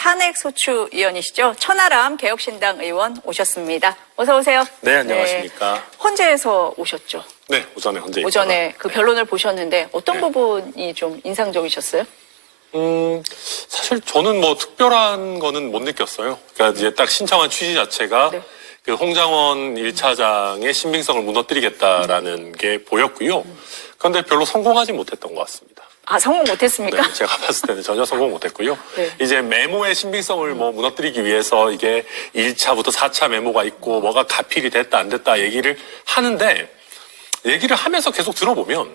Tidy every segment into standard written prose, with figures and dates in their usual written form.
탄핵소추위원이시죠. 천하람 개혁신당 의원 오셨습니다. 어서 오세요. 네, 안녕하십니까. 네, 헌재에서 오셨죠. 네, 오전에 헌재 오전에 그 변론을 보셨는데 어떤 부분이 좀 인상적이셨어요? 사실 저는 뭐 특별한 거는 못 느꼈어요. 그러니까 이제 딱 신청한 취지 자체가 네. 그 홍장원 1차장의 신빙성을 무너뜨리겠다라는 게 보였고요. 그런데 별로 성공하지 못했던 것 같습니다. 아, 성공 못했습니까? 네, 제가 봤을 때는 전혀 성공 못했고요. 네. 이제 메모의 신빙성을 뭐 무너뜨리기 위해서 이게 1차부터 4차 메모가 있고 뭐가 가필이 됐다 안 됐다 얘기를 하는데 얘기를 하면서 계속 들어보면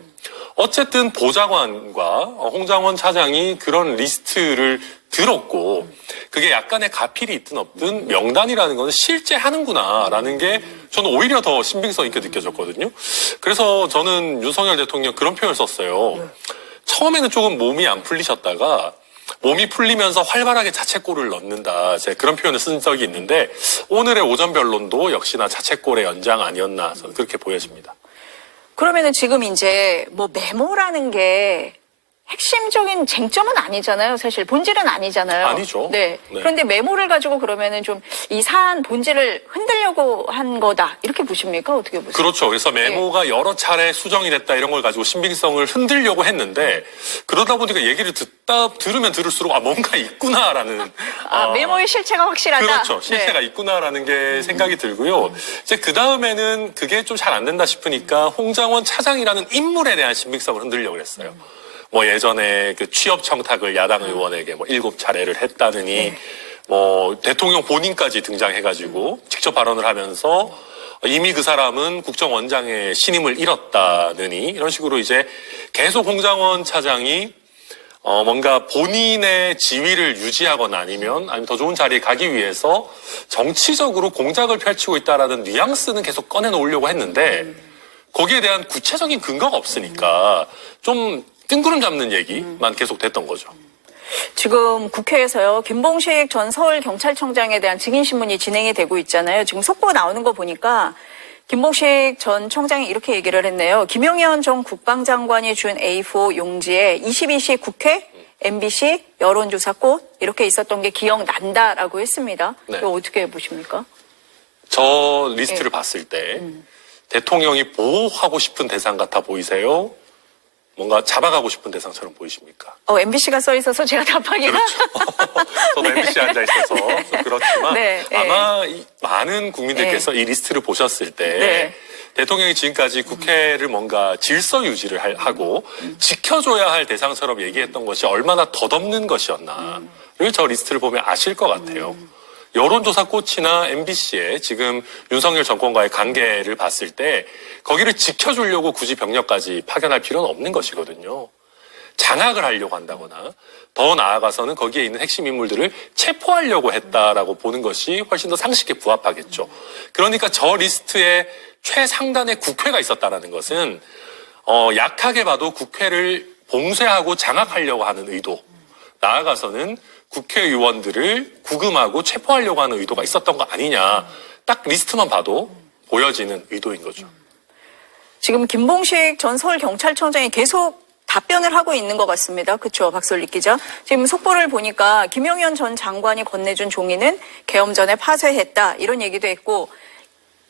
어쨌든 보좌관과 홍장원 차장이 그런 리스트를 들었고 그게 약간의 가필이 있든 없든 명단이라는 건 실제 하는구나라는 게 저는 오히려 더 신빙성 있게 느껴졌거든요. 그래서 저는 윤석열 대통령 그런 표현을 썼어요. 처음에는 조금 몸이 안 풀리셨다가 몸이 풀리면서 활발하게 자책골을 넣는다. 제가 그런 표현을 쓴 적이 있는데 오늘의 오전 변론도 역시나 자책골의 연장 아니었나 저는 그렇게 보여집니다. 그러면은 지금 이제 뭐 메모라는 게 핵심적인 쟁점은 아니잖아요. 사실 본질은 아니잖아요. 아니죠. 네. 네. 그런데 메모를 가지고 그러면은 좀 이 사안 본질을 흔들려고 한 거다. 이렇게 보십니까? 어떻게 보세요? 그렇죠. 그래서 메모가 여러 차례 수정이 됐다 이런 걸 가지고 신빙성을 흔들려고 했는데 그러다 보니까 얘기를 들으면 들을수록 아 뭔가 있구나라는 메모의 실체가 확실하다. 그렇죠. 실체가 있구나라는 게 생각이 들고요. 이제 그 다음에는 그게 좀 잘 안 된다 싶으니까 홍장원 차장이라는 인물에 대한 신빙성을 흔들려고 했어요. 뭐 예전에 그 취업 청탁을 야당 의원에게 뭐 7차례를 했다느니 뭐 대통령 본인까지 등장해가지고 직접 발언을 하면서 이미 그 사람은 국정원장의 신임을 잃었다느니 이런 식으로 이제 계속 홍장원 차장이 뭔가 본인의 지위를 유지하거나 아니면 더 좋은 자리에 가기 위해서 정치적으로 공작을 펼치고 있다라는 뉘앙스는 계속 꺼내놓으려고 했는데 거기에 대한 구체적인 근거가 없으니까 좀 뜬구름 잡는 얘기만 계속 됐던 거죠. 지금 국회에서요, 김봉식 전 서울경찰청장에 대한 증인신문이 진행이 되고 있잖아요. 지금 속보 나오는 거 보니까 김봉식 전 청장이 이렇게 얘기를 했네요. 김용현 전 국방장관이 준 A4 용지에 22시 국회, MBC, 여론조사 꽃 이렇게 있었던 게 기억난다라고 했습니다. 네. 이거 어떻게 보십니까? 저 리스트를 봤을 때 대통령이 보호하고 싶은 대상 같아 보이세요? 뭔가 잡아가고 싶은 대상처럼 보이십니까? MBC가 써 있어서 제가 답하기가. 그렇죠. 저도 MBC에 앉아 있어서 좀 그렇지만 네, 아마 많은 국민들께서 이 리스트를 보셨을 때 대통령이 지금까지 국회를 뭔가 질서 유지를 하고 지켜줘야 할 대상처럼 얘기했던 것이 얼마나 덧없는 것이었나. 이걸 저 리스트를 보면 아실 것 같아요. 여론조사 꽃이나 MBC의 지금 윤석열 정권과의 관계를 봤을 때 거기를 지켜주려고 굳이 병력까지 파견할 필요는 없는 것이거든요. 장악을 하려고 한다거나 더 나아가서는 거기에 있는 핵심 인물들을 체포하려고 했다라고 보는 것이 훨씬 더 상식에 부합하겠죠. 그러니까 저 리스트의 최상단에 국회가 있었다는 것은 약하게 봐도 국회를 봉쇄하고 장악하려고 하는 의도, 나아가서는 국회의원들을 구금하고 체포하려고 하는 의도가 있었던 거 아니냐. 딱 리스트만 봐도 보여지는 의도인 거죠. 지금 김봉식 전 서울경찰청장이 계속 답변을 하고 있는 것 같습니다. 그렇죠, 박솔리 기자. 지금 속보를 보니까 김용현 전 장관이 건네준 종이는 계엄 전에 파쇄했다. 이런 얘기도 했고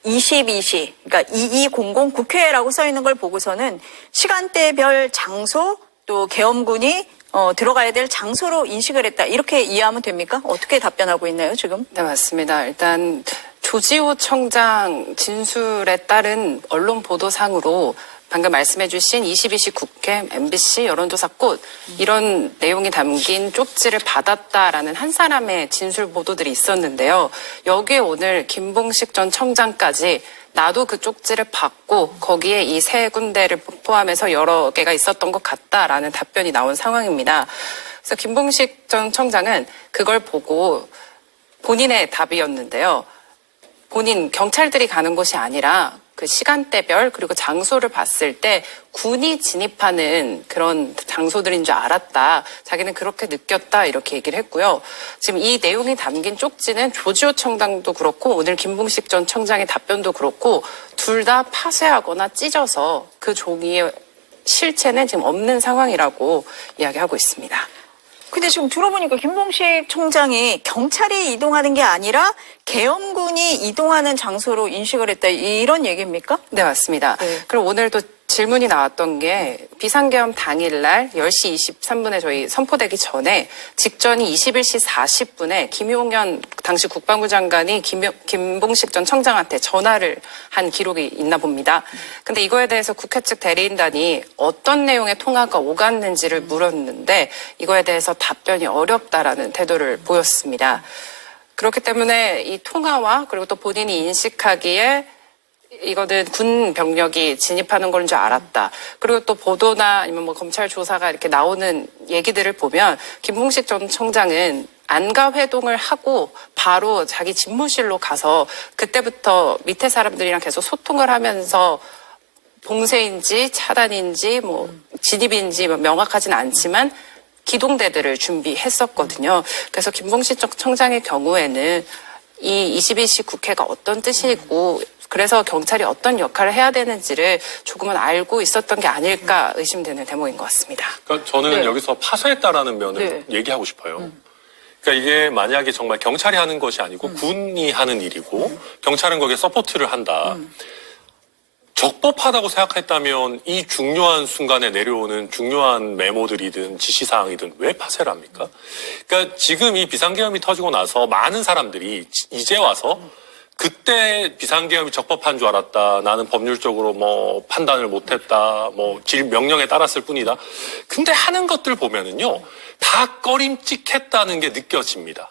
22시, 그러니까 2200 국회라고 써 있는 걸 보고서는 시간대별 장소 또 계엄군이 들어가야 될 장소로 인식을 했다. 이렇게 이해하면 됩니까? 어떻게 답변하고 있나요, 지금? 네, 맞습니다. 일단 조지호 청장 진술에 따른 언론 보도상으로 방금 말씀해 주신 22시 국회, MBC, 여론조사 꽃 이런 내용이 담긴 쪽지를 받았다라는 한 사람의 진술 보도들이 있었는데요. 여기에 오늘 김봉식 전 청장까지 나도 그 쪽지를 받고 거기에 이 세 군데를 포함해서 여러 개가 있었던 것 같다라는 답변이 나온 상황입니다. 그래서 김봉식 전 청장은 그걸 보고 본인의 답이었는데요. 본인 경찰들이 가는 곳이 아니라 그 시간대별 그리고 장소를 봤을 때 군이 진입하는 그런 장소들인 줄 알았다. 자기는 그렇게 느꼈다. 이렇게 얘기를 했고요. 지금 이 내용이 담긴 쪽지는 조지호 청장도 그렇고 오늘 김봉식 전 청장의 답변도 그렇고 둘 다 파쇄하거나 찢어서 그 종이의 실체는 지금 없는 상황이라고 이야기하고 있습니다. 근데 지금 들어보니까 김봉식 총장이 경찰이 이동하는 게 아니라 계엄군이 이동하는 장소로 인식을 했다. 이런 얘기입니까? 네, 맞습니다. 네. 그리고 오늘도 질문이 나왔던 게 비상계엄 당일날 10시 23분에 저희 선포되기 전에 직전이 21시 40분에 김용현 당시 국방부 장관이 김봉식 전 청장한테 전화를 한 기록이 있나 봅니다. 근데 이거에 대해서 국회 측 대리인단이 어떤 내용의 통화가 오갔는지를 물었는데 이거에 대해서 답변이 어렵다라는 태도를 보였습니다. 그렇기 때문에 이 통화와 그리고 또 본인이 인식하기에 이거는 군 병력이 진입하는 건 줄 알았다. 그리고 또 보도나 아니면 뭐 검찰 조사가 이렇게 나오는 얘기들을 보면 김봉식 전 청장은 안가 회동을 하고 바로 자기 집무실로 가서 그때부터 밑에 사람들이랑 계속 소통을 하면서 봉쇄인지 차단인지 뭐 진입인지 뭐 명확하지는 않지만 기동대들을 준비했었거든요. 그래서 김봉식 청장의 경우에는 이 22시 국회가 어떤 뜻이고 그래서 경찰이 어떤 역할을 해야 되는지를 조금은 알고 있었던 게 아닐까 의심되는 대목인 것 같습니다. 그러니까 저는 네. 여기서 파쇄했다라는 면을 네. 얘기하고 싶어요. 그러니까 이게 만약에 정말 경찰이 하는 것이 아니고 군이 하는 일이고 경찰은 거기에 서포트를 한다. 적법하다고 생각했다면 이 중요한 순간에 내려오는 중요한 메모들이든 지시사항이든 왜 파쇄를 합니까? 그러니까 지금 이 비상계엄이 터지고 나서 많은 사람들이 이제 와서 그때 비상계엄이 적법한 줄 알았다. 나는 법률적으로 뭐 판단을 못했다. 뭐 명령에 따랐을 뿐이다. 근데 하는 것들 보면은요. 다 꺼림칙했다는 게 느껴집니다.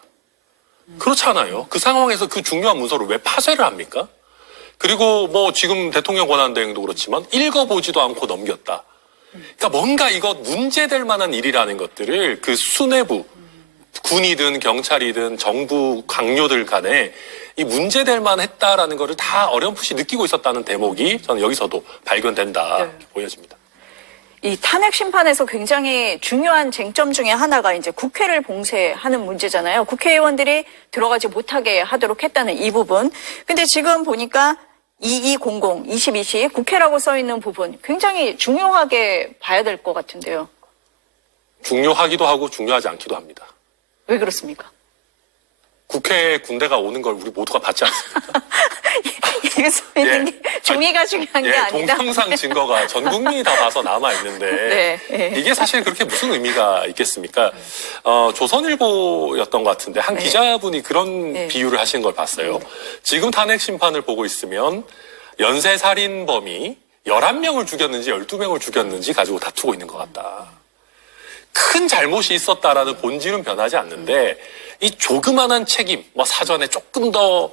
그렇잖아요. 그 상황에서 그 중요한 문서를 왜 파쇄를 합니까? 그리고 뭐 지금 대통령 권한대행도 그렇지만 읽어보지도 않고 넘겼다. 그러니까 뭔가 이거 문제될 만한 일이라는 것들을 그 수뇌부, 군이든 경찰이든 정부 강요들 간에 이 문제될 만했다라는 것을 다 어렴풋이 느끼고 있었다는 대목이 저는 여기서도 발견된다 네. 이렇게 보여집니다. 이 탄핵 심판에서 굉장히 중요한 쟁점 중에 하나가 이제 국회를 봉쇄하는 문제잖아요. 국회의원들이 들어가지 못하게 하도록 했다는 이 부분. 근데 지금 보니까 2200, 22시 국회라고 써 있는 부분 굉장히 중요하게 봐야 될 것 같은데요. 중요하기도 하고 중요하지 않기도 합니다. 왜 그렇습니까? 국회에 군대가 오는 걸 우리 모두가 봤지 않습니까? 이게 써 있는 게 종이가 중요한 게 아니다. 동영상 증거가 전 국민이 다 봐서 남아있는데 네. 이게 사실 그렇게 무슨 의미가 있겠습니까? 조선일보였던 것 같은데 한 네. 기자분이 그런 네. 비유를 하신 걸 봤어요. 지금 탄핵 심판을 보고 있으면 연쇄살인범이 11명을 죽였는지 12명을 죽였는지 가지고 다투고 있는 것 같다. 큰 잘못이 있었다라는 본질은 변하지 않는데 이 조그만한 책임, 뭐 사전에 조금 더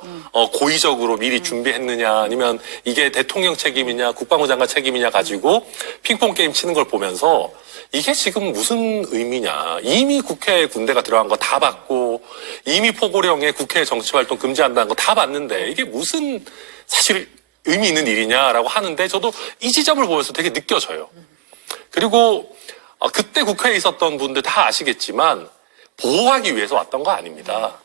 고의적으로 미리 준비했느냐 아니면 이게 대통령 책임이냐 국방부 장관 책임이냐 가지고 핑퐁 게임 치는 걸 보면서 이게 지금 무슨 의미냐. 이미 국회에 군대가 들어간 거 다 봤고 이미 포고령에 국회 정치활동 금지한다는 거 다 봤는데 이게 무슨 사실 의미 있는 일이냐라고 하는데 저도 이 지점을 보면서 되게 느껴져요. 그리고 그때 국회에 있었던 분들 다 아시겠지만 보호하기 위해서 왔던 거 아닙니다.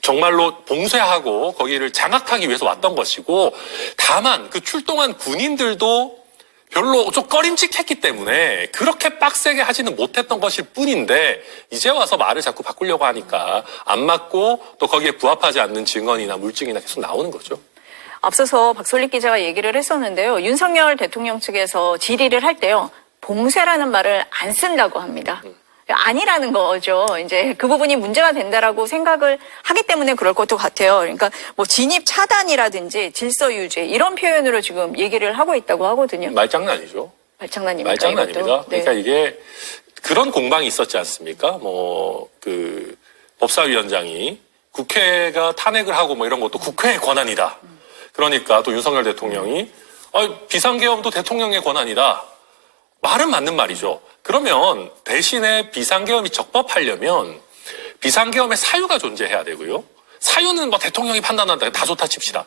정말로 봉쇄하고 거기를 장악하기 위해서 왔던 것이고 다만 그 출동한 군인들도 별로 좀 꺼림칙했기 때문에 그렇게 빡세게 하지는 못했던 것일 뿐인데 이제 와서 말을 자꾸 바꾸려고 하니까 안 맞고 또 거기에 부합하지 않는 증언이나 물증이나 계속 나오는 거죠. 앞서서 박솔릭 기자가 얘기를 했었는데요. 윤석열 대통령 측에서 질의를 할 때요. 봉쇄라는 말을 안 쓴다고 합니다. 아니라는 거죠. 이제 그 부분이 문제가 된다라고 생각을 하기 때문에 그럴 것도 같아요. 그러니까 뭐 진입 차단이라든지 질서 유지 이런 표현으로 지금 얘기를 하고 있다고 하거든요. 말장난이죠. 말장난입니까? 말장난입니다. 이것도? 네. 그러니까 이게 그런 공방이 있었지 않습니까? 뭐 그 법사위원장이 국회가 탄핵을 하고 뭐 이런 것도 국회의 권한이다. 그러니까 또 윤석열 대통령이 비상계엄도 대통령의 권한이다. 말은 맞는 말이죠. 그러면 대신에 비상계엄이 적법하려면 비상계엄의 사유가 존재해야 되고요. 사유는 뭐 대통령이 판단한다. 다 좋다 칩시다.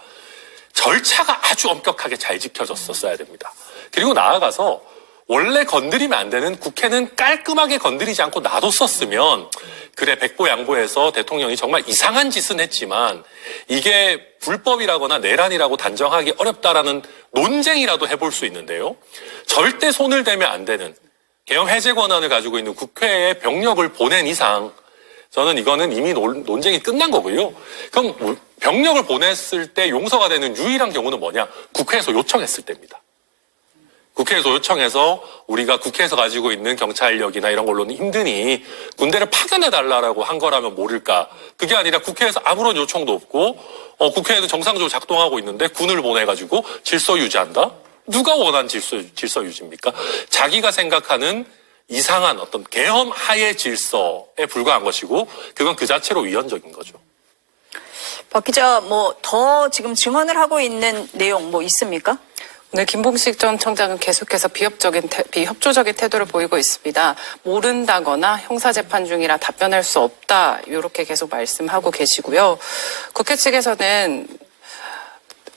절차가 아주 엄격하게 잘 지켜졌었어야 됩니다. 그리고 나아가서 원래 건드리면 안 되는 국회는 깔끔하게 건드리지 않고 놔뒀었으면 그래 백보양보해서 대통령이 정말 이상한 짓은 했지만 이게 불법이라거나 내란이라고 단정하기 어렵다라는 논쟁이라도 해볼 수 있는데요. 절대 손을 대면 안 되는 계엄 해제 권한을 가지고 있는 국회에 병력을 보낸 이상 저는 이거는 이미 논쟁이 끝난 거고요. 그럼 병력을 보냈을 때 용서가 되는 유일한 경우는 뭐냐? 국회에서 요청했을 때입니다. 국회에서 요청해서 우리가 국회에서 가지고 있는 경찰력이나 이런 걸로는 힘드니 군대를 파견해달라고 한 거라면 모를까. 그게 아니라 국회에서 아무런 요청도 없고 국회에는 정상적으로 작동하고 있는데 군을 보내가지고 질서 유지한다? 누가 원한 질서 유지입니까? 자기가 생각하는 이상한 어떤 계엄 하의 질서에 불과한 것이고 그건 그 자체로 위헌적인 거죠. 박 기자, 뭐 더 지금 증언을 하고 있는 내용 뭐 있습니까? 오늘 김봉식 전 청장은 계속해서 비협조적인 태도를 보이고 있습니다. 모른다거나 형사재판 중이라 답변할 수 없다 이렇게 계속 말씀하고 계시고요. 국회 측에서는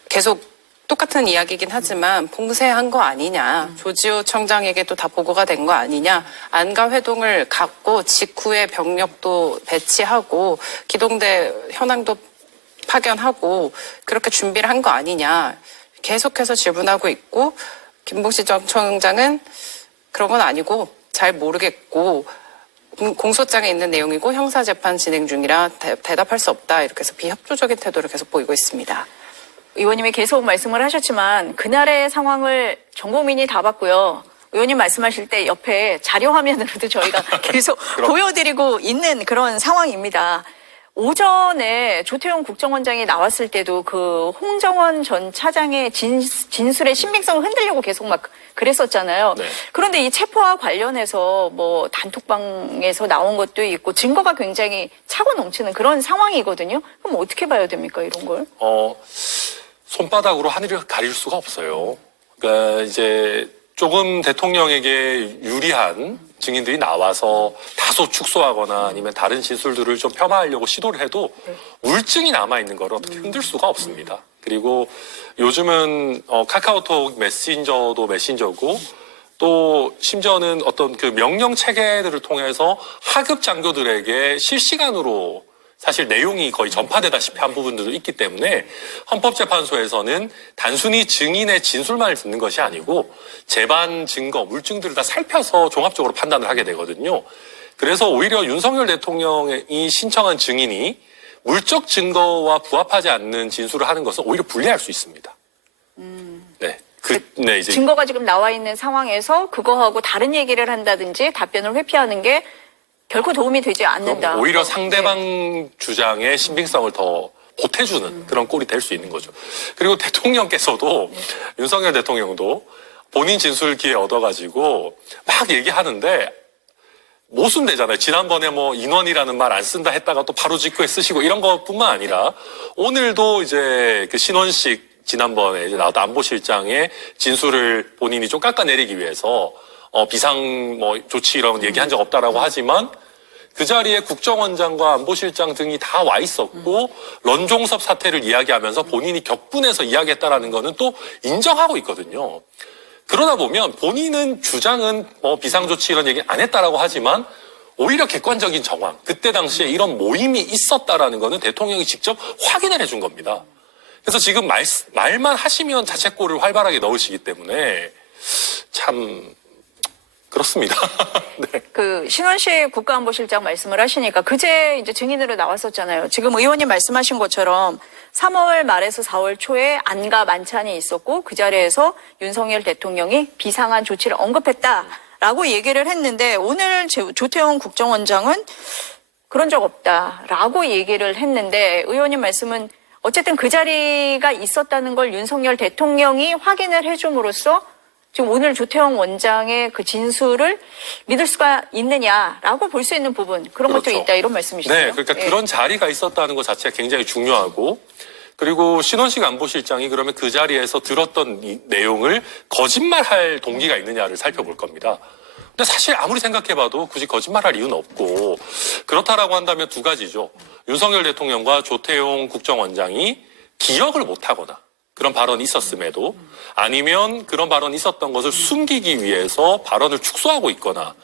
계속 똑같은 이야기이긴 하지만 봉쇄한 거 아니냐. 조지호 청장에게도 다 보고가 된 거 아니냐. 안가 회동을 갖고 직후에 병력도 배치하고 기동대 현황도 파견하고 그렇게 준비를 한 거 아니냐. 계속해서 질문하고 있고 김봉식 전 청장은 그런 건 아니고 잘 모르겠고 공소장에 있는 내용이고 형사재판 진행 중이라 대답할 수 없다. 이렇게 해서 비협조적인 태도를 계속 보이고 있습니다. 의원님이 계속 말씀을 하셨지만 그날의 상황을 전 국민이 다 봤고요. 의원님 말씀하실 때 옆에 자료 화면으로도 저희가 계속 보여드리고 있는 그런 상황입니다. 오전에 조태용 국정원장이 나왔을 때도 그 홍정원 전 차장의 진술의 신빙성을 흔들려고 계속 막 그랬었잖아요. 네. 그런데 이 체포와 관련해서 뭐 단톡방에서 나온 것도 있고 증거가 굉장히 차고 넘치는 그런 상황이거든요. 그럼 어떻게 봐야 됩니까, 이런 걸? 손바닥으로 하늘을 가릴 수가 없어요. 그러니까 이제 조금 대통령에게 유리한 증인들이 나와서 다소 축소하거나 아니면 다른 진술들을 좀 폄하하려고 시도를 해도 물증이 남아있는 걸 어떻게 흔들 수가 없습니다. 그리고 요즘은 카카오톡 메신저도 메신저고 또 심지어는 어떤 그 명령 체계들을 통해서 하급 장교들에게 실시간으로 사실 내용이 거의 전파되다시피 한 부분들도 있기 때문에 헌법재판소에서는 단순히 증인의 진술만을 듣는 것이 아니고 재반 증거, 물증들을 다 살펴서 종합적으로 판단을 하게 되거든요. 그래서 오히려 윤석열 대통령이 신청한 증인이 물적 증거와 부합하지 않는 진술을 하는 것은 오히려 불리할 수 있습니다. 네. 이제 증거가 지금 나와 있는 상황에서 그거하고 다른 얘기를 한다든지 답변을 회피하는 게 결코 도움이 되지 않는다. 오히려 상대방 주장의 신빙성을 더 보태주는 그런 꼴이 될 수 있는 거죠. 그리고 대통령께서도 윤석열 대통령도 본인 진술 기회 얻어가지고 막 얘기하는데 모순되잖아요. 지난번에 뭐 인원이라는 말 안 쓴다 했다가 또 바로 직후에 쓰시고 이런 것뿐만 아니라 오늘도 이제 그 신원식 지난번에 이제 나왔던 안보실장의 진술을 본인이 좀 깎아내리기 위해서 비상 뭐 조치 이런 얘기한 적 없다라고 하지만 그 자리에 국정원장과 안보실장 등이 다 와 있었고 런종섭 사태를 이야기하면서 본인이 격분해서 이야기했다라는 거는 또 인정하고 있거든요. 그러다 보면 본인은 주장은 비상조치 이런 얘기 안 했다라고 하지만 오히려 객관적인 정황, 그때 당시에 이런 모임이 있었다라는 거는 대통령이 직접 확인을 해준 겁니다. 그래서 지금 말만 하시면 자책골을 활발하게 넣으시기 때문에 참 그렇습니다. 네. 그 신원식 국가안보실장 말씀을 하시니까 그제 이제 증인으로 나왔었잖아요. 지금 의원님 말씀하신 것처럼 3월 말에서 4월 초에 안가 만찬이 있었고 그 자리에서 윤석열 대통령이 비상한 조치를 언급했다라고 얘기를 했는데 오늘 조태용 국정원장은 그런 적 없다라고 얘기를 했는데 의원님 말씀은 어쨌든 그 자리가 있었다는 걸 윤석열 대통령이 확인을 해줌으로써 지금 오늘 조태용 원장의 그 진술을 믿을 수가 있느냐라고 볼 수 있는 부분 그런 그렇죠. 것도 있다 이런 말씀이시죠? 네, 그러니까 그런 자리가 있었다는 것 자체가 굉장히 중요하고 그리고 신원식 안보실장이 그러면 그 자리에서 들었던 이 내용을 거짓말할 동기가 있느냐를 살펴볼 겁니다. 근데 사실 아무리 생각해봐도 굳이 거짓말할 이유는 없고 그렇다라고 한다면 두 가지죠. 윤석열 대통령과 조태용 국정원장이 기억을 못하거나 그런 발언이 있었음에도 아니면 그런 발언이 있었던 것을 숨기기 위해서 발언을 축소하고 있거나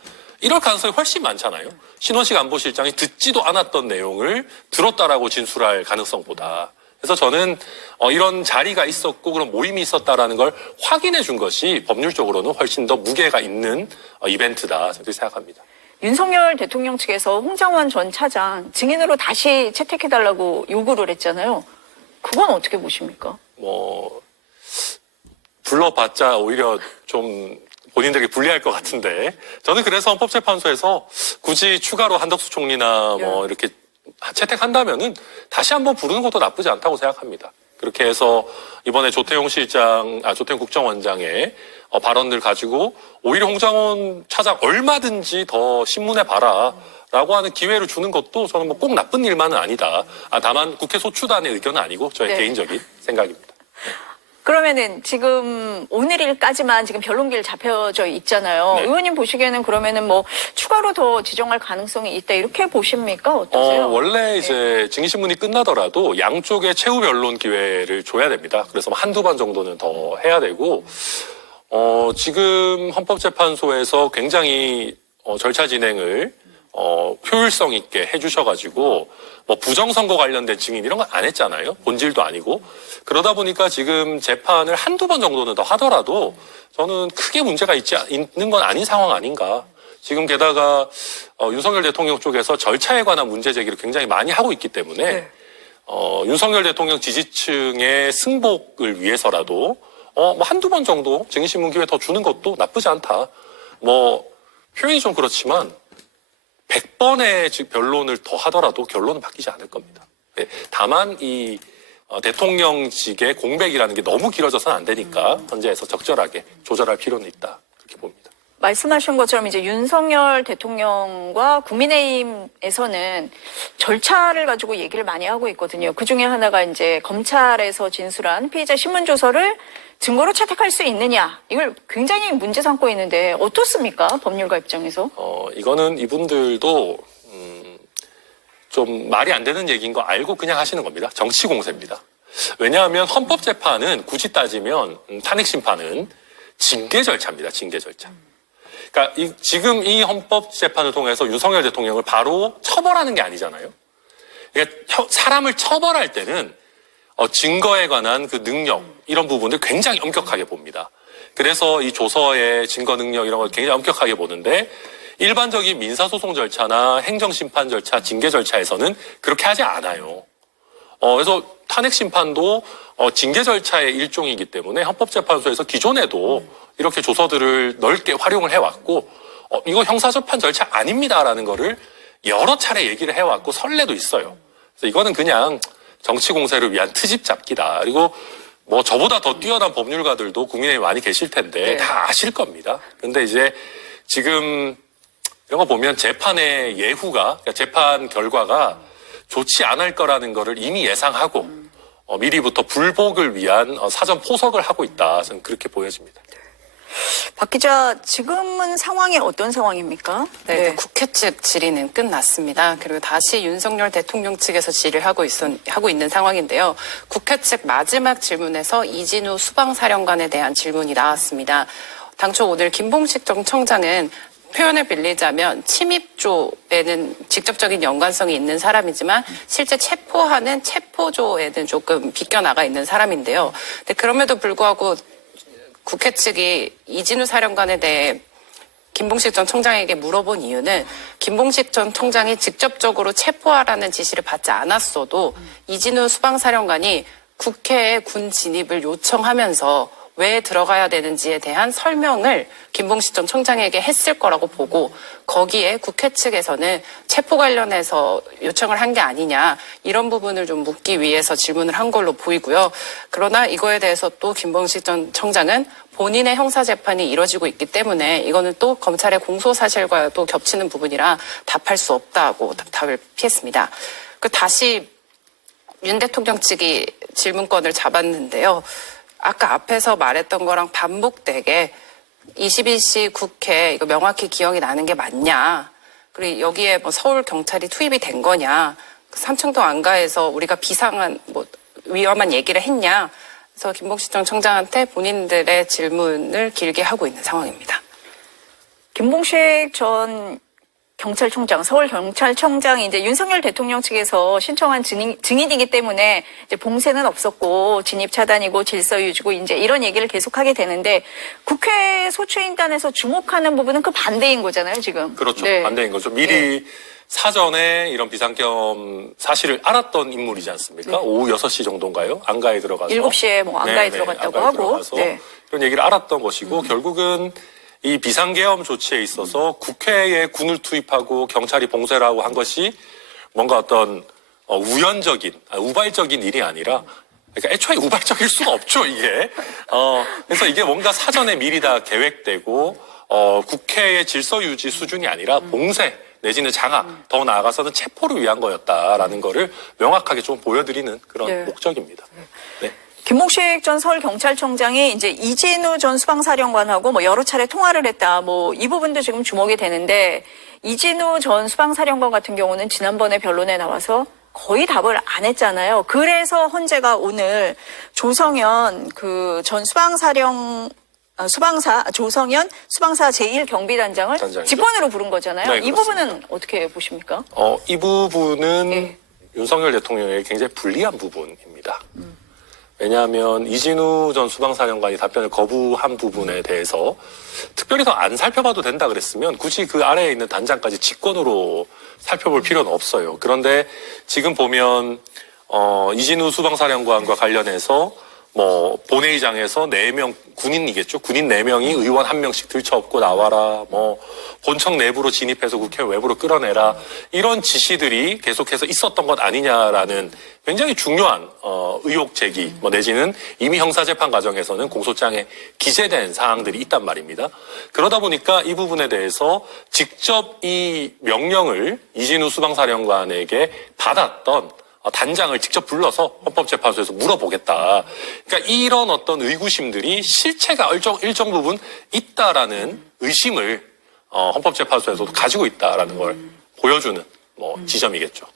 이럴 가능성이 훨씬 많잖아요. 신원식 안보실장이 듣지도 않았던 내용을 들었다라고 진술할 가능성보다 그래서 저는 이런 자리가 있었고 그런 모임이 있었다라는 걸 확인해 준 것이 법률적으로는 훨씬 더 무게가 있는 이벤트다 저는 생각합니다. 윤석열 대통령 측에서 홍장원 전 차장 증인으로 다시 채택해달라고 요구를 했잖아요. 그건 어떻게 보십니까? 불러봤자 오히려 좀 본인들에게 불리할 것 같은데 저는 그래서 헌법재판소에서 굳이 추가로 한덕수 총리나 이렇게 채택한다면은 다시 한번 부르는 것도 나쁘지 않다고 생각합니다. 그렇게 해서 이번에 조태용 국정원장의 발언들 가지고 오히려 홍장원 차장 얼마든지 더 신문에 봐라라고 하는 기회를 주는 것도 저는 뭐 꼭 나쁜 일만은 아니다. 다만 국회 소추단의 의견은 아니고 저의 개인적인 생각입니다. 그러면은 지금 오늘일까지만 지금 변론기일 잡혀져 있잖아요. 네. 의원님 보시기에는 그러면은 뭐 추가로 더 지정할 가능성이 있다 이렇게 보십니까? 어떠세요? 원래 이제 증인신문이 끝나더라도 양쪽의 최후 변론 기회를 줘야 됩니다. 그래서 한두 번 정도는 더 해야 되고 지금 헌법재판소에서 굉장히 절차 진행을 효율성 있게 해주셔가지고 뭐 부정선거 관련된 증인 이런 건 안 했잖아요. 본질도 아니고. 그러다 보니까 지금 재판을 한두 번 정도는 더 하더라도 저는 크게 문제가 있는 건 아닌 상황 아닌가. 지금 게다가 윤석열 대통령 쪽에서 절차에 관한 문제 제기를 굉장히 많이 하고 있기 때문에 윤석열 대통령 지지층의 승복을 위해서라도 뭐 한두 번 정도 증인신문 기회 더 주는 것도 나쁘지 않다. 뭐 표현이 좀 그렇지만 100번의 변론을 더 하더라도 결론은 바뀌지 않을 겁니다. 다만 이 대통령직의 공백이라는 게 너무 길어져서는 안 되니까 현재에서 적절하게 조절할 필요는 있다. 그렇게 봅니다. 말씀하신 것처럼 이제 윤석열 대통령과 국민의힘에서는 절차를 가지고 얘기를 많이 하고 있거든요. 그 중에 하나가 이제 검찰에서 진술한 피의자 신문조서를 증거로 채택할 수 있느냐. 이걸 굉장히 문제 삼고 있는데 어떻습니까? 법률가 입장에서. 이거는 이분들도 좀 말이 안 되는 얘기인 거 알고 그냥 하시는 겁니다. 정치 공세입니다. 왜냐하면 헌법재판은 굳이 따지면 탄핵심판은 징계 절차입니다. 징계 절차. 그러니까 지금 이 헌법재판을 통해서 윤석열 대통령을 바로 처벌하는 게 아니잖아요. 그러니까 사람을 처벌할 때는 증거에 관한 그 능력 이런 부분들 굉장히 엄격하게 봅니다. 그래서 이 조서의 증거 능력 이런 걸 굉장히 엄격하게 보는데 일반적인 민사소송 절차나 행정심판 절차, 징계 절차에서는 그렇게 하지 않아요. 그래서 탄핵심판도 징계 절차의 일종이기 때문에 헌법재판소에서 기존에도 이렇게 조서들을 넓게 활용을 해왔고 이거 형사재판 절차 아닙니다라는 거를 여러 차례 얘기를 해왔고 선례도 있어요. 그래서 이거는 그냥 정치 공세를 위한 트집 잡기다. 그리고 뭐 저보다 더 뛰어난 법률가들도 국민의힘에 많이 계실 텐데 다 아실 겁니다. 근데 이제 지금 이런 거 보면 재판의 예후가, 그러니까 재판 결과가 좋지 않을 거라는 거를 이미 예상하고 미리부터 불복을 위한 사전 포석을 하고 있다. 저는 그렇게 보여집니다. 박 기자, 지금은 상황이 어떤 상황입니까? 네. 국회 측 질의는 끝났습니다. 그리고 다시 윤석열 대통령 측에서 질의를 하고 있는 상황인데요. 국회 측 마지막 질문에서 이진우 수방사령관에 대한 질문이 나왔습니다. 당초 오늘 김봉식 전 청장은 표현을 빌리자면 침입조에는 직접적인 연관성이 있는 사람이지만 실제 체포하는 체포조에는 조금 비껴나가 있는 사람인데요. 근데 그럼에도 불구하고 국회 측이 이진우 사령관에 대해 김봉식 전 총장에게 물어본 이유는 김봉식 전 총장이 직접적으로 체포하라는 지시를 받지 않았어도 이진우 수방사령관이 국회에 군 진입을 요청하면서 왜 들어가야 되는지에 대한 설명을 김봉식 전 총장에게 했을 거라고 보고 거기에 국회 측에서는 체포 관련해서 요청을 한 게 아니냐 이런 부분을 좀 묻기 위해서 질문을 한 걸로 보이고요. 그러나 이거에 대해서 또 김봉식 전 청장은 본인의 형사재판이 이뤄지고 있기 때문에 이거는 또 검찰의 공소사실과도 겹치는 부분이라 답할 수 없다고 답을 피했습니다. 다시 윤 대통령 측이 질문권을 잡았는데요. 아까 앞에서 말했던 거랑 반복되게 22시 국회 이거 명확히 기억이 나는 게 맞냐. 그리고 여기에 뭐 서울 경찰이 투입이 된 거냐. 삼청동 안가에서 우리가 비상한 뭐 위험한 얘기를 했냐. 그래서 김봉식 전 청장한테 본인들의 질문을 길게 하고 있는 상황입니다. 김봉식 전 경찰청장, 서울경찰청장이 이제 윤석열 대통령 측에서 신청한 증인이기 때문에 이제 봉쇄는 없었고 진입 차단이고 질서 유지고 이제 이런 얘기를 계속하게 되는데 국회 소추인단에서 주목하는 부분은 그 반대인 거잖아요, 지금. 그렇죠. 네. 반대인 거죠. 미리 사전에 이런 비상계엄 사실을 알았던 인물이지 않습니까? 오후 6시 정도인가요? 안가에 들어가서. 7시에 뭐 안가에 들어갔다고 안가에 하고. 들어가서 이런 얘기를 알았던 것이고 결국은 이 비상계엄 조치에 있어서 국회에 군을 투입하고 경찰이 봉쇄를 하고 한 것이 뭔가 어떤 우발적인 일이 아니라 그러니까 애초에 우발적일 수가 없죠, 이게. 그래서 이게 뭔가 사전에 미리 다 계획되고 국회의 질서 유지 수준이 아니라 봉쇄 내지는 장악, 더 나아가서는 체포를 위한 거였다라는 거를 명확하게 좀 보여드리는 그런 목적입니다. 네. 김봉식 전 서울경찰청장이 이제 이진우 전 수방사령관하고 뭐 여러 차례 통화를 했다. 뭐 이 부분도 지금 주목이 되는데 이진우 전 수방사령관 같은 경우는 지난번에 변론에 나와서 거의 답을 안 했잖아요. 그래서 헌재가 오늘 조성현 그 전 조성현 수방사 제1경비단장을 단장이죠. 직권으로 부른 거잖아요. 네, 이 그렇습니다. 부분은 어떻게 보십니까? 이 부분은 네. 윤석열 대통령에게 굉장히 불리한 부분입니다. 왜냐하면 이진우 전 수방사령관이 답변을 거부한 부분에 대해서 특별히 더 안 살펴봐도 된다 그랬으면 굳이 그 아래에 있는 단장까지 직권으로 살펴볼 필요는 없어요. 그런데 지금 보면 이진우 수방사령관과 관련해서 뭐 본회의장에서 4명 군인이겠죠. 군인 4명이 의원 1명씩 들쳐업고 나와라. 뭐 본청 내부로 진입해서 국회 외부로 끌어내라. 이런 지시들이 계속해서 있었던 것 아니냐라는 굉장히 중요한 의혹 제기 뭐 내지는 이미 형사재판 과정에서는 공소장에 기재된 사항들이 있단 말입니다. 그러다 보니까 이 부분에 대해서 직접 이 명령을 이진우 수방사령관에게 받았던 단장을 직접 불러서 헌법재판소에서 물어보겠다. 그러니까 이런 어떤 의구심들이 실체가 일정 부분 있다라는 의심을 헌법재판소에서도 가지고 있다라는 걸 보여주는 지점이겠죠.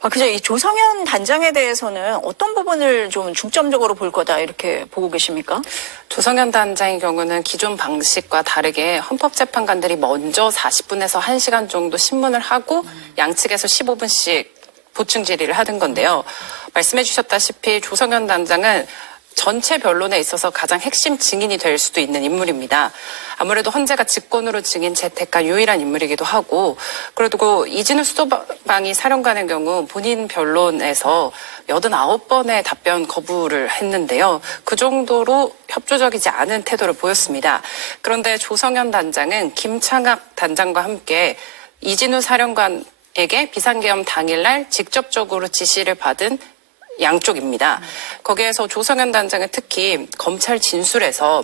그죠. 이 조성현 단장에 대해서는 어떤 부분을 좀 중점적으로 볼 거다 이렇게 보고 계십니까? 조성현 단장의 경우는 기존 방식과 다르게 헌법재판관들이 먼저 40분에서 1시간 정도 신문을 하고 양측에서 15분씩 보충 질의를 하는 건데요. 말씀해 주셨다시피 조성현 단장은 전체 변론에 있어서 가장 핵심 증인이 될 수도 있는 인물입니다. 아무래도 헌재가 직권으로 증인 채택한 유일한 인물이기도 하고 그래도 이진우 수도방위 사령관의 경우 본인 변론에서 89번의 답변 거부를 했는데요. 그 정도로 협조적이지 않은 태도를 보였습니다. 그런데 조성현 단장은 김창학 단장과 함께 이진우 사령관에게 비상계엄 당일날 직접적으로 지시를 받은 양쪽입니다. 거기에서 조성현 단장은 특히 검찰 진술에서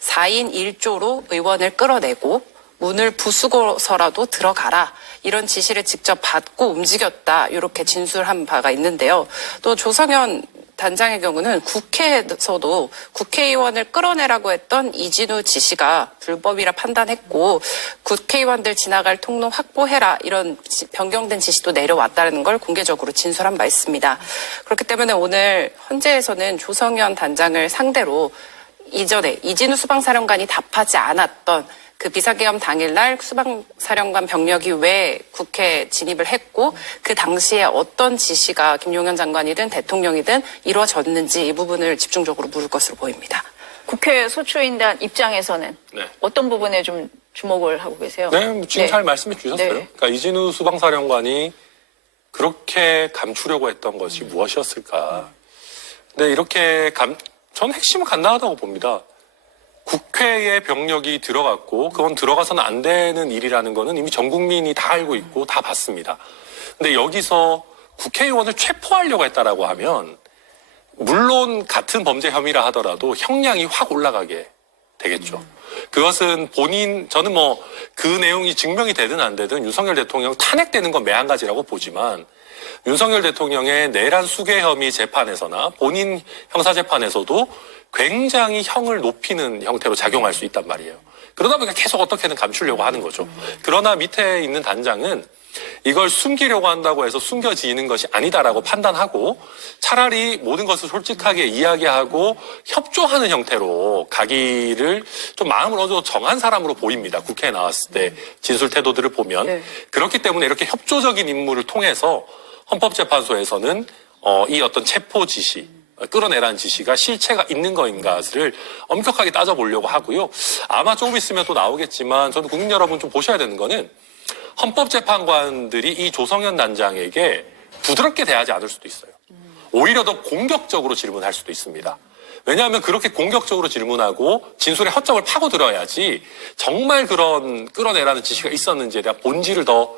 4인 1조로 의원을 끌어내고 문을 부수고서라도 들어가라. 이런 지시를 직접 받고 움직였다. 이렇게 진술한 바가 있는데요. 또 조성현 단장의 경우는 국회에서도 국회의원을 끌어내라고 했던 이진우 지시가 불법이라 판단했고 국회의원들 지나갈 통로 확보해라 이런 변경된 지시도 내려왔다는 걸 공개적으로 진술한 바 있습니다. 그렇기 때문에 오늘 헌재에서는 조성현 단장을 상대로 이전에 이진우 수방사령관이 답하지 않았던 그 비상계엄 당일날 수방사령관 병력이 왜 국회에 진입을 했고 그 당시에 어떤 지시가 김용현 장관이든 대통령이든 이루어졌는지 이 부분을 집중적으로 물을 것으로 보입니다. 국회 소추인단 입장에서는 어떤 부분에 좀 주목을 하고 계세요? 네, 지금 잘 말씀해 주셨어요. 네. 그러니까 이진우 수방사령관이 그렇게 감추려고 했던 것이 무엇이었을까. 근데 이렇게 저는 핵심은 간단하다고 봅니다. 국회에 병력이 들어갔고 그건 들어가서는 안 되는 일이라는 거는 이미 전 국민이 다 알고 있고 다 봤습니다. 근데 여기서 국회의원을 체포하려고 했다라고 하면 물론 같은 범죄 혐의라 하더라도 형량이 확 올라가게 되겠죠. 그것은 저는 뭐 그 내용이 증명이 되든 안 되든 윤석열 대통령 탄핵되는 건 매한가지라고 보지만 윤석열 대통령의 내란 수괴 혐의 재판에서나 본인 형사재판에서도 굉장히 형을 높이는 형태로 작용할 수 있단 말이에요. 그러다 보니까 계속 어떻게든 감추려고 하는 거죠. 그러나 밑에 있는 단장은 이걸 숨기려고 한다고 해서 숨겨지는 것이 아니다라고 판단하고 차라리 모든 것을 솔직하게 이야기하고 협조하는 형태로 가기를 좀 마음을 어느 정도 정한 사람으로 보입니다. 국회에 나왔을 때 진술 태도들을 보면. 네. 그렇기 때문에 이렇게 협조적인 인물을 통해서 헌법재판소에서는 이 어떤 체포 지시, 끌어내라는 지시가 실체가 있는 거인가를 엄격하게 따져보려고 하고요. 아마 조금 있으면 또 나오겠지만 저는 국민 여러분 좀 보셔야 되는 거는 헌법재판관들이 이 조성현 단장에게 부드럽게 대하지 않을 수도 있어요. 오히려 더 공격적으로 질문할 수도 있습니다. 왜냐하면 그렇게 공격적으로 질문하고 진술의 허점을 파고들어야지 정말 그런 끌어내라는 지시가 있었는지에 대한 본질을 더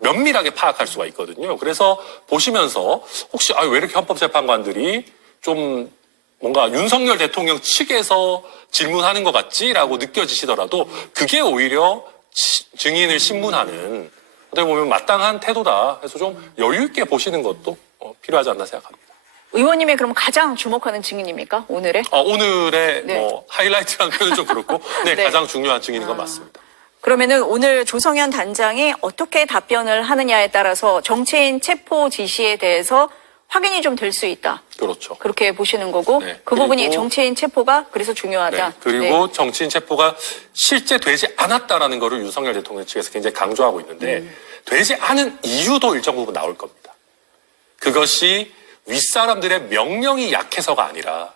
면밀하게 파악할 수가 있거든요. 그래서 보시면서 혹시 왜 이렇게 헌법재판관들이 좀 뭔가 윤석열 대통령 측에서 질문하는 것 같지라고 느껴지시더라도 그게 오히려 증인을 신문하는 어떻게 보면 마땅한 태도다 해서 좀 여유 있게 보시는 것도 필요하지 않나 생각합니다. 의원님이 그럼 가장 주목하는 증인입니까? 오늘의? 오늘의 네. 뭐 하이라이트라는 표현은 좀 그렇고 네, 네. 가장 중요한 증인인 건 맞습니다. 그러면은 오늘 조성현 단장이 어떻게 답변을 하느냐에 따라서 정치인 체포 지시에 대해서 확인이 좀 될 수 있다. 그렇죠. 그렇게 보시는 거고 네. 그 부분이 그리고- 정치인 체포가 그래서 중요하다. 네. 그리고 정치인 체포가 실제 되지 않았다라는 거를 윤석열 대통령 측에서 굉장히 강조하고 있는데 되지 않은 이유도 일정 부분 나올 겁니다. 그것이 윗사람들의 명령이 약해서가 아니라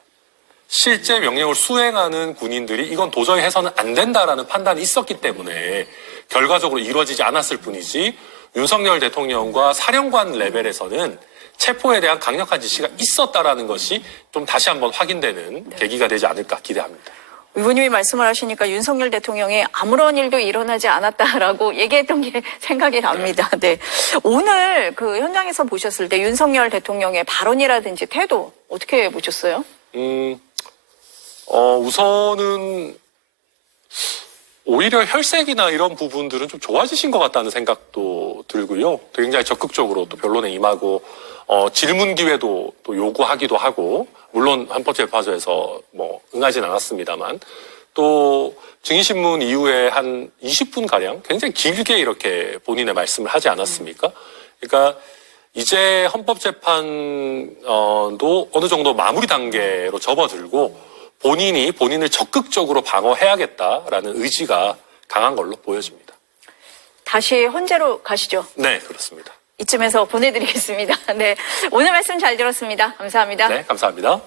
실제 명령을 수행하는 군인들이 이건 도저히 해서는 안 된다라는 판단이 있었기 때문에 결과적으로 이루어지지 않았을 뿐이지 윤석열 대통령과 사령관 레벨에서는 체포에 대한 강력한 지시가 있었다라는 것이 좀 다시 한번 확인되는 계기가 되지 않을까 기대합니다. 의원님이 말씀을 하시니까 윤석열 대통령이 아무런 일도 일어나지 않았다라고 얘기했던 게 생각이 납니다. 네. 오늘 그 현장에서 보셨을 때 윤석열 대통령의 발언이라든지 태도 어떻게 보셨어요? 우선은 오히려 혈색이나 이런 부분들은 좀 좋아지신 것 같다는 생각도 들고요. 굉장히 적극적으로 또 변론에 임하고 질문 기회도 또 요구하기도 하고 물론 헌법재판소에서 뭐 응하진 않았습니다만 또 증인신문 이후에 한 20분 가량 굉장히 길게 이렇게 본인의 말씀을 하지 않았습니까? 그러니까 이제 헌법재판도 어느 정도 마무리 단계로 접어들고 본인을 적극적으로 방어해야겠다라는 의지가 강한 걸로 보여집니다. 다시 헌재로 가시죠. 네, 그렇습니다. 이쯤에서 보내드리겠습니다. 네. 오늘 말씀 잘 들었습니다. 감사합니다. 네, 감사합니다.